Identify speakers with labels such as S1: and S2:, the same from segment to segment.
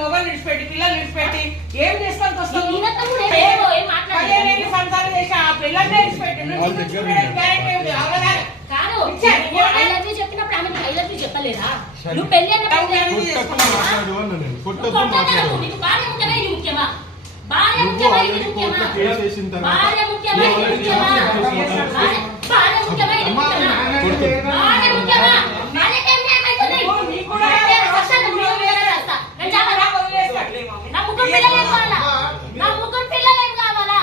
S1: మొగలు విడిచిపెట్టి పిల్లలు విడిచిపెట్టి ఏం చేసుకొని వస్తావు? సంసారం చేసి ఆ పిల్లల్ని విడిచిపెట్టి
S2: చెప్పినప్పుడు ఆమె ఐలర్లు చెప్పలేదా? నువ్వు పెళ్లి ముఖ్యమా? భార్య ముఖ్యమా? ఇది ముఖ్యమా? భార్య ముఖ్యమా? ఇది ముఖ్యమా? భార్య ముఖ్యమా? ఇది ముఖ్యమా? భార్య ముఖ్యమా? భార్యకేం ఏమైతుంది? నా ముగ్గురు పిల్లలు ఏం కావాలా? నా ముగ్గురు పిల్లలు ఏం కావాలా?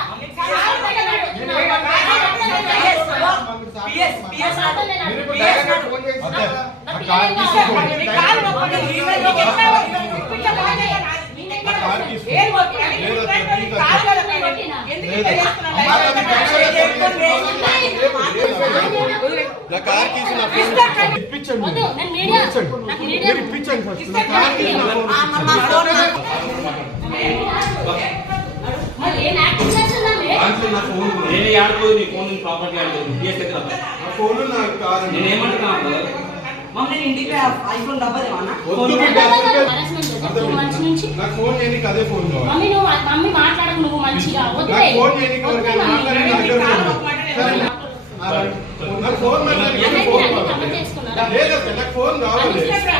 S1: ఇంటికి ఐఫోన్
S2: మమ్మీ మాట్లాడకు నువ్వు మంచిగా
S3: ఫోన్